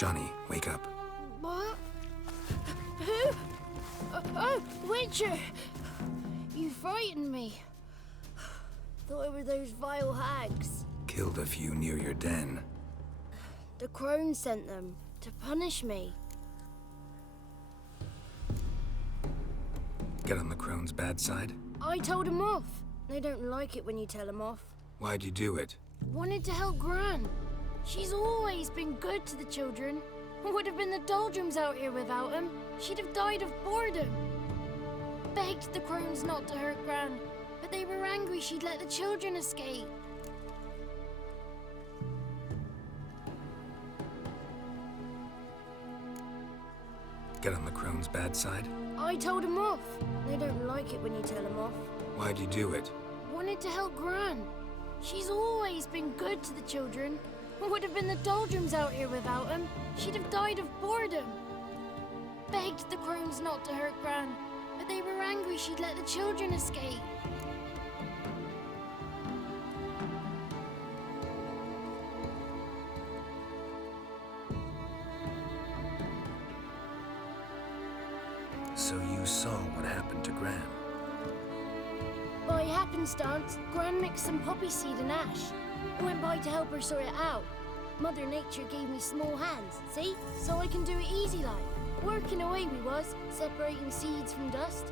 Johnny, wake up. What? Who? Oh, Witcher! You frightened me. Thought it were those vile hags. Killed a few near your den. The crone sent them to punish me. Get on the crone's bad side? I told him off. They don't like it when you tell them off. Why'd you do it? Wanted to help Gran. She's always been good to the children. Would have been the doldrums out here without him. She'd have died of boredom. Begged the crones not to hurt Gran, but they were angry she'd let the children escape. Get on the crone's bad side? I told him off. They don't like it when you tell them off. Why'd you do it? Wanted to help Gran. She's always been good to the children. Would have been the doldrums out here without him. She'd have died of boredom. Begged the crones not to hurt Gran, but they were angry she'd let the children escape. So you saw what happened to Gran? By happenstance, Gran mixed some poppy seed and ash. I went by to help her sort it out. Mother Nature gave me small hands, see? So I can do it easy like. Working away we was, separating seeds from dust.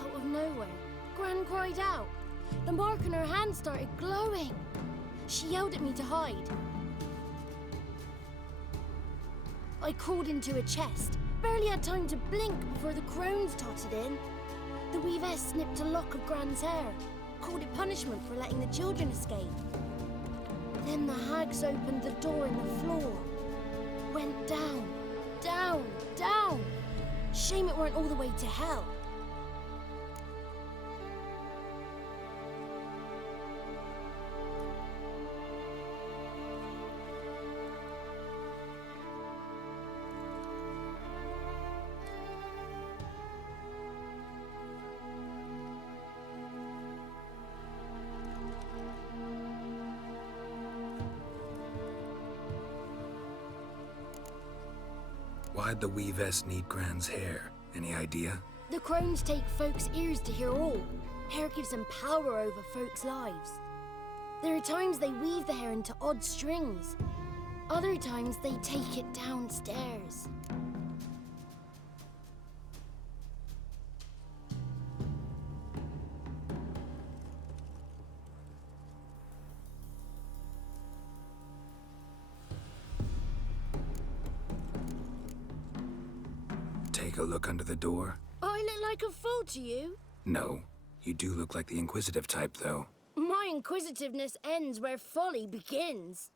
Out of nowhere, Gran cried out. The mark on her hand started glowing. She yelled at me to hide. I crawled into a chest. Barely had time to blink before the crones totted in. The weavess snipped a lock of Gran's hair, called it punishment for letting the children escape. Then the hags opened the door in the floor. Went down, down, down. Shame it weren't all the way to hell. Why'd the weavess need Gran's hair? Any idea? The crones take folks' ears to hear all. Hair gives them power over folks' lives. There are times they weave the hair into odd strings. Other times they take it downstairs. Take a look under the door? I look like a fool to you? No. You do look like the inquisitive type, though. My inquisitiveness ends where folly begins.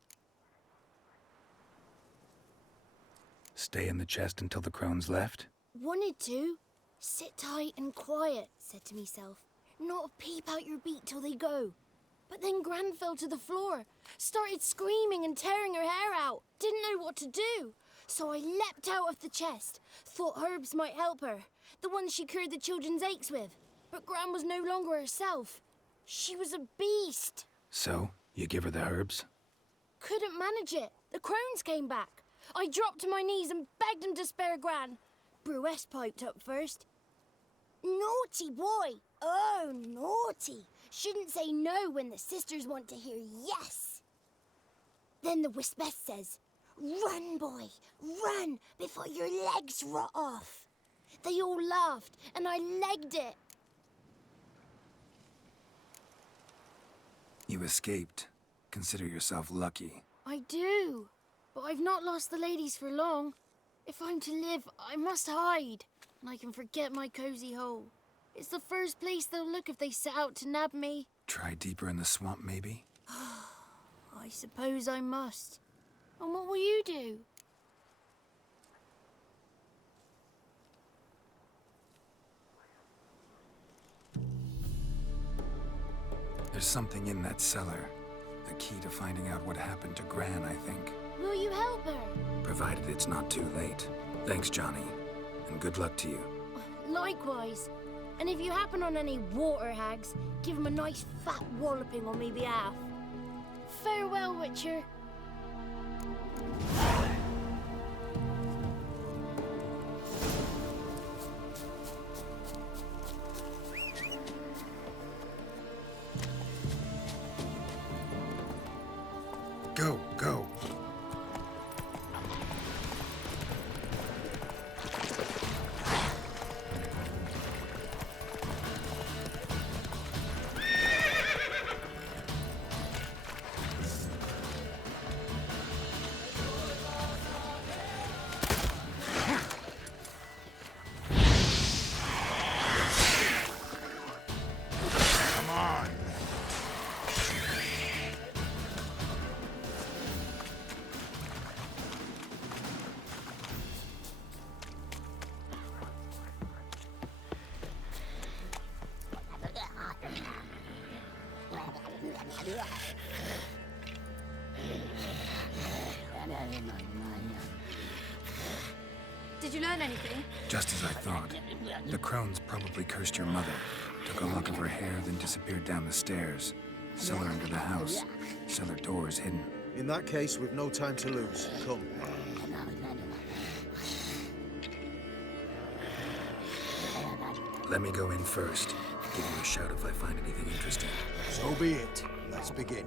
Stay in the chest until the crones left? Wanted to. Sit tight and quiet, said to myself. Not a peep out your beat till they go. But then Gran fell to the floor, started screaming and tearing her hair out. Didn't know what to do. So I leapt out of the chest. Thought herbs might help her. The ones she cured the children's aches with. But Gran was no longer herself. She was a beast. So, you give her the herbs? Couldn't manage it. The crones came back. I dropped to my knees and begged them to spare Gran. Brewess piped up first. Naughty boy. Oh, naughty. Shouldn't say no when the sisters want to hear yes. Then the Wispess says, "Run, boy, run, before your legs rot off." They all laughed, and I legged it. You escaped. Consider yourself lucky. I do, but I've not lost the ladies for long. If I'm to live, I must hide, and I can forget my cozy hole. It's the first place they'll look if they set out to nab me. Try deeper in the swamp, maybe? I suppose I must. And what will you do? There's something in that cellar. The key to finding out what happened to Gran, I think. Will you help her? Provided it's not too late. Thanks, Johnny. And good luck to you. Likewise. And if you happen on any water hags, give them a nice fat walloping on me behalf. Farewell, Witcher. Did you learn anything? Just as I thought. The crones probably cursed your mother, took a lock of her hair, then disappeared down the stairs. Cellar under the house. Cellar doors hidden. In that case, we've no time to lose. Come. Let me go in first. Give you a shout if I find anything interesting. So be it. Let's begin.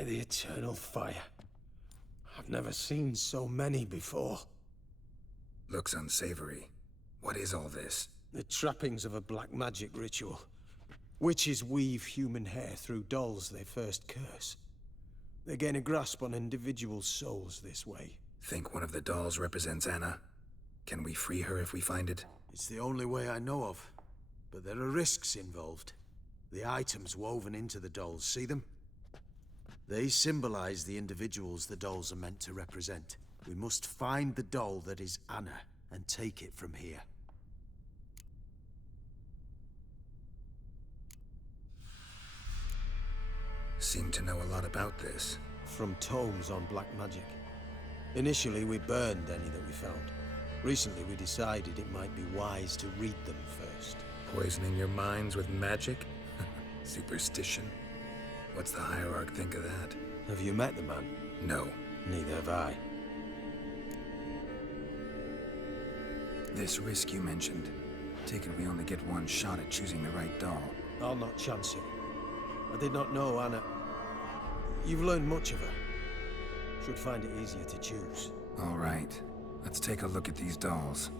By the eternal fire. I've never seen so many before. Looks unsavory. What is all this? The trappings of a black magic ritual. Witches weave human hair through dolls they first curse. They gain a grasp on individual souls this way. Think one of the dolls represents Anna? Can we free her if we find it? It's the only way I know of. But there are risks involved. The items woven into the dolls, see them? They symbolize the individuals the dolls are meant to represent. We must find the doll that is Anna and take it from here. Seem to know a lot about this. From tomes on black magic. Initially, we burned any that we found. Recently, we decided it might be wise to read them first. Poisoning your minds with magic? Superstition? What's the hierarch think of that? Have you met the man? No. Neither have I. This risk you mentioned. Take it we only get one shot at choosing the right doll. I'll not chance it. I did not know Anna. You've learned much of her. Should find it easier to choose. All right. Let's take a look at these dolls.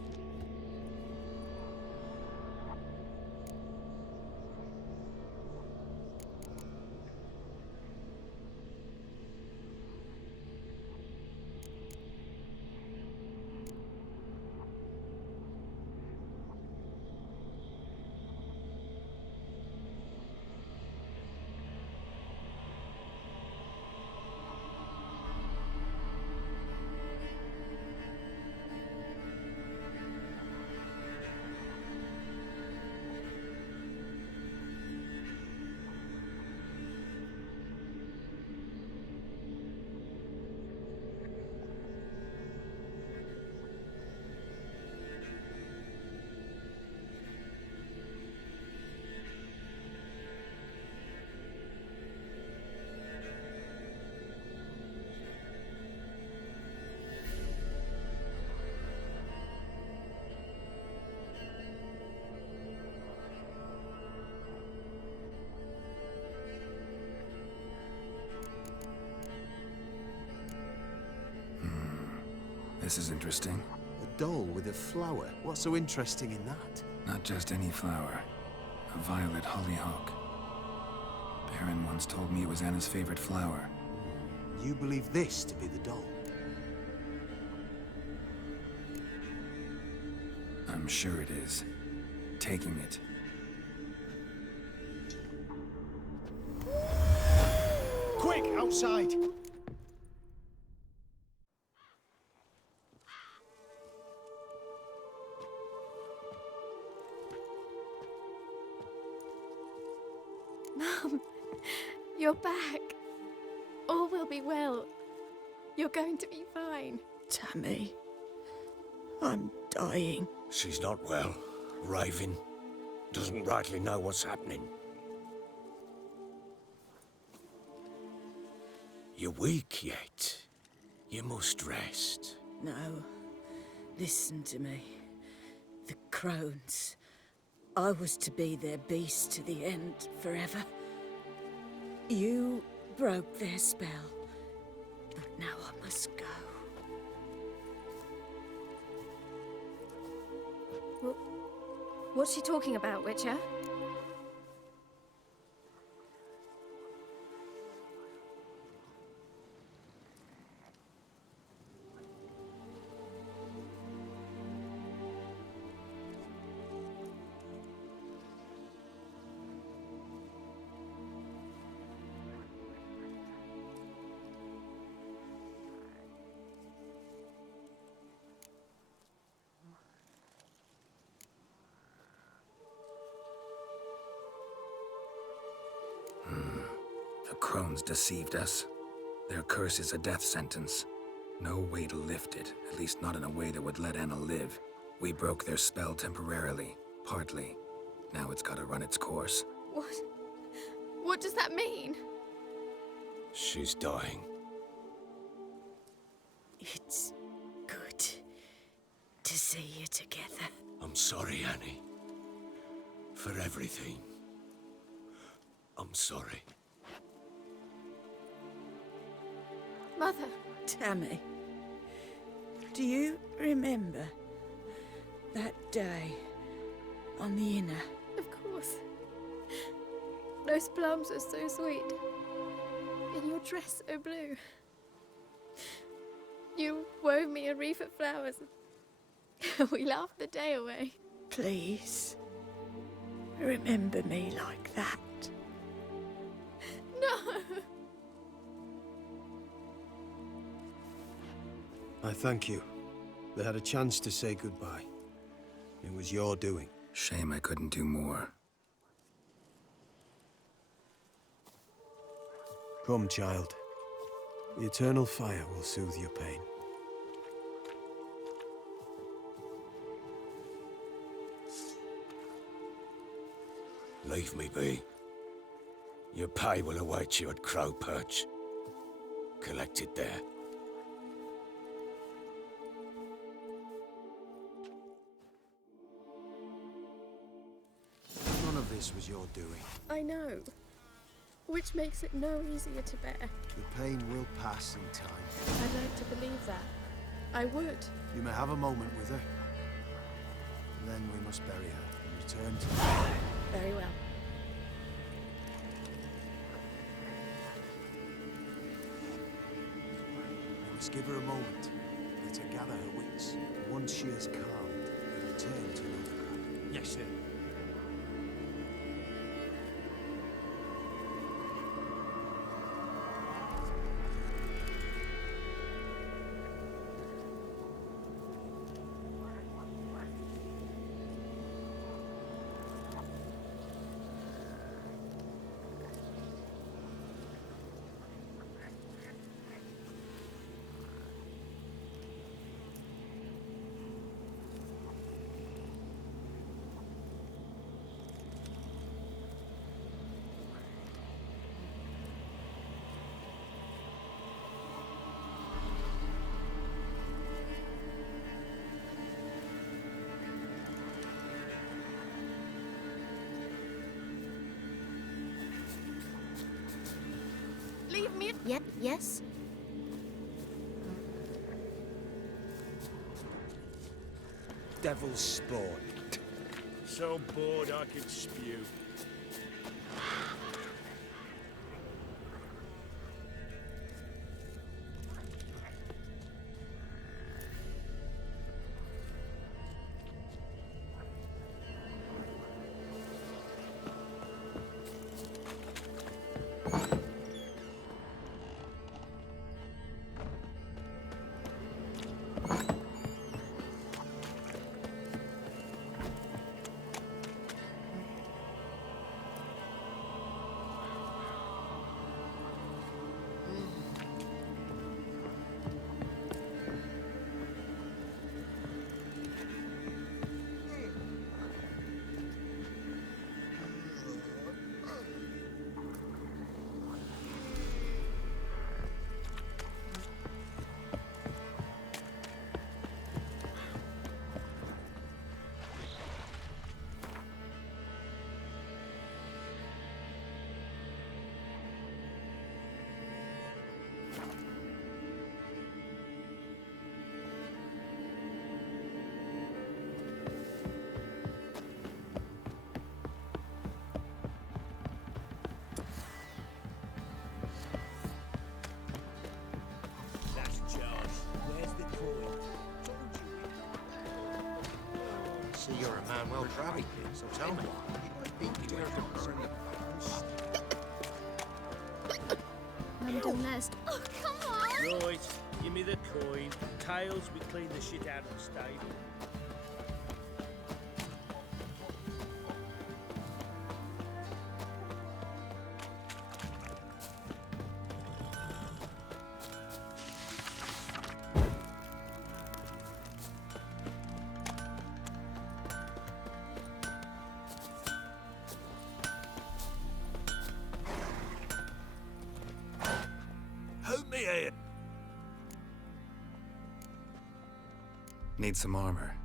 This is interesting. A doll with a flower. What's so interesting in that? Not just any flower. A violet hollyhock. Baron once told me it was Anna's favorite flower. You believe this to be the doll? I'm sure it is. Taking it. Quick, outside! Mum, you're back. All will be well. You're going to be fine. Tammy, I'm dying. She's not well. Raving. Doesn't rightly know what's happening. You're weak yet. You must rest. No, listen to me. The crones. I was to be their beast to the end, forever. You broke their spell, but now I must go. What's she talking about, Witcher? The crones deceived us. Their curse is a death sentence. No way to lift it, at least not in a way that would let Anna live. We broke their spell temporarily, partly. Now it's gotta run its course. What? What does that mean? She's dying. It's good to see you together. I'm sorry, Annie. For everything. I'm sorry. Mother. Tammy, do you remember that day on the Inner? Of course. Those plums are so sweet. And your dress so blue. You wove me a wreath of flowers. We laughed the day away. Please, remember me like that. No! I thank you. They had a chance to say goodbye. It was your doing. Shame I couldn't do more. Come, child. The eternal fire will soothe your pain. Leave me be. Your pay will await you at Crow Perch. Collect it there. None of this was your doing. I know. Which makes it no easier to bear. The pain will pass in time. I'd like to believe that. I would. You may have a moment with her. Then we must bury her and return to... Very well. We must give her a moment. Let her gather her wits. Once she has calmed, return to Crookback. Yes, sir. Leave me. Yep, yes? Devil's spawn. So bored I could spew. See, you're a man well traveled, so tell me. London Nest. Oh, come on! Right, give me the coin. Tails, we clean the shit out of the stable. Help me here. Need some armor.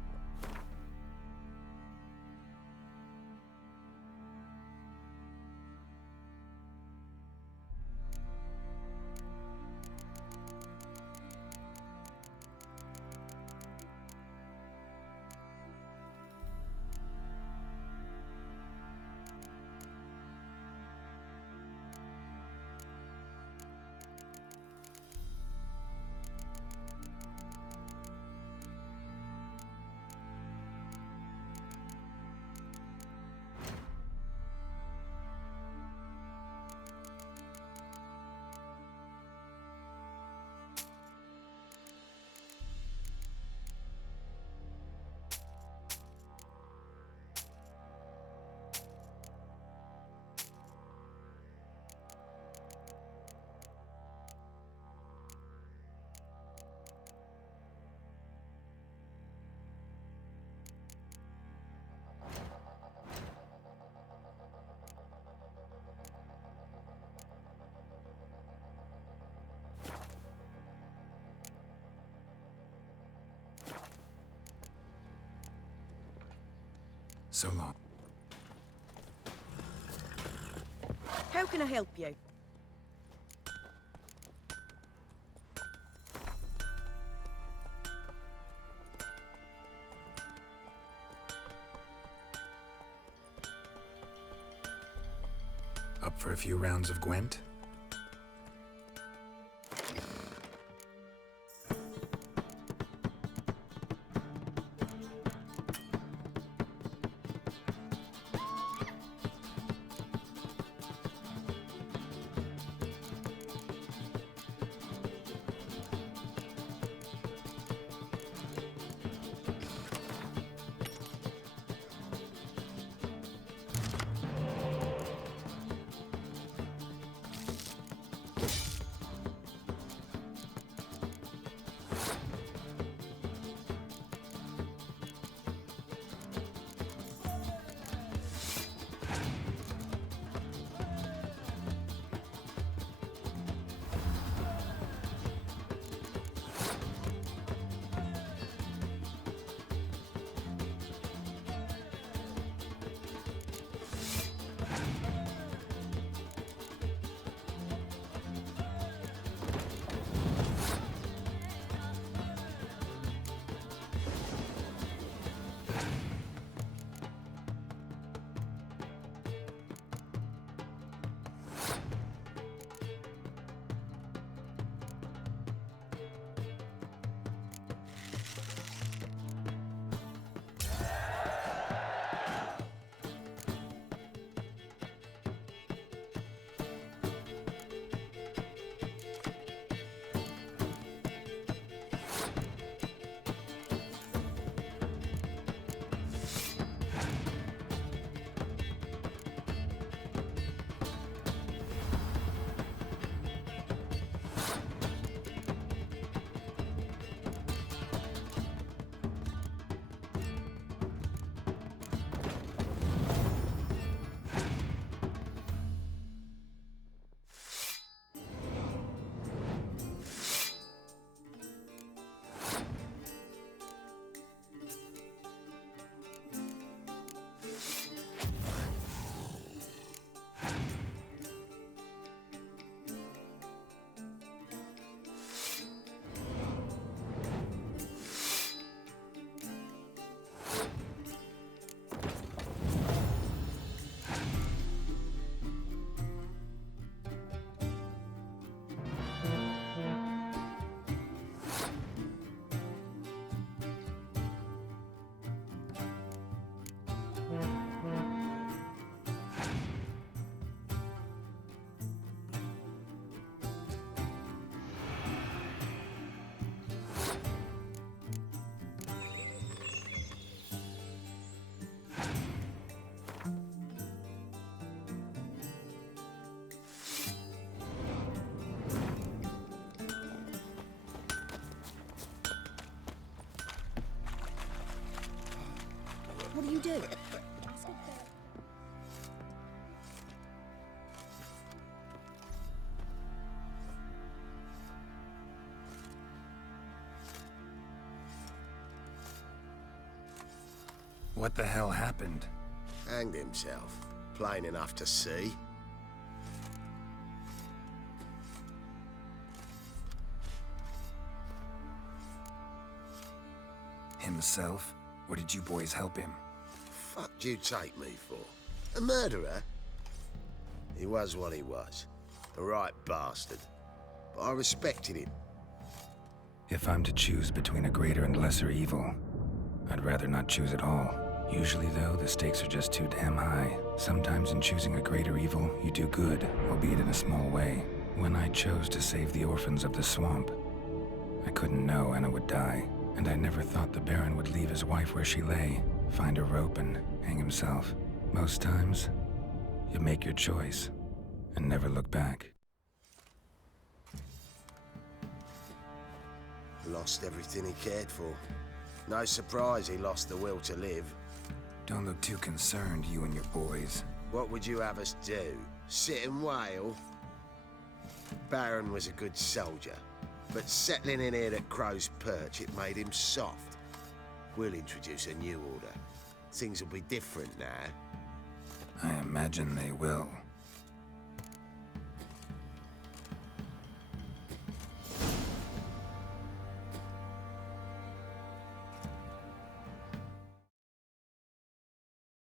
So long. How can I help you? Up for a few rounds of Gwent? What do you do? What the hell happened? Hanged himself. Plain enough to see. Himself? Or did you boys help him? Fuck do you take me for? A murderer? He was what he was. A right bastard. But I respected him. If I'm to choose between a greater and lesser evil, I'd rather not choose at all. Usually, though, the stakes are just too damn high. Sometimes in choosing a greater evil, you do good, albeit in a small way. When I chose to save the orphans of the swamp, I couldn't know Anna would die, and I never thought the Baron would leave his wife where she lay, find a rope and hang himself. Most times, you make your choice and never look back. Lost everything he cared for. No surprise he lost the will to live. Don't look too concerned, you and your boys. What would you have us do? Sit and wail? Baron was a good soldier, but settling in here at Crow's Perch, it made him soft. We'll introduce a new order. Things will be different now. I imagine they will.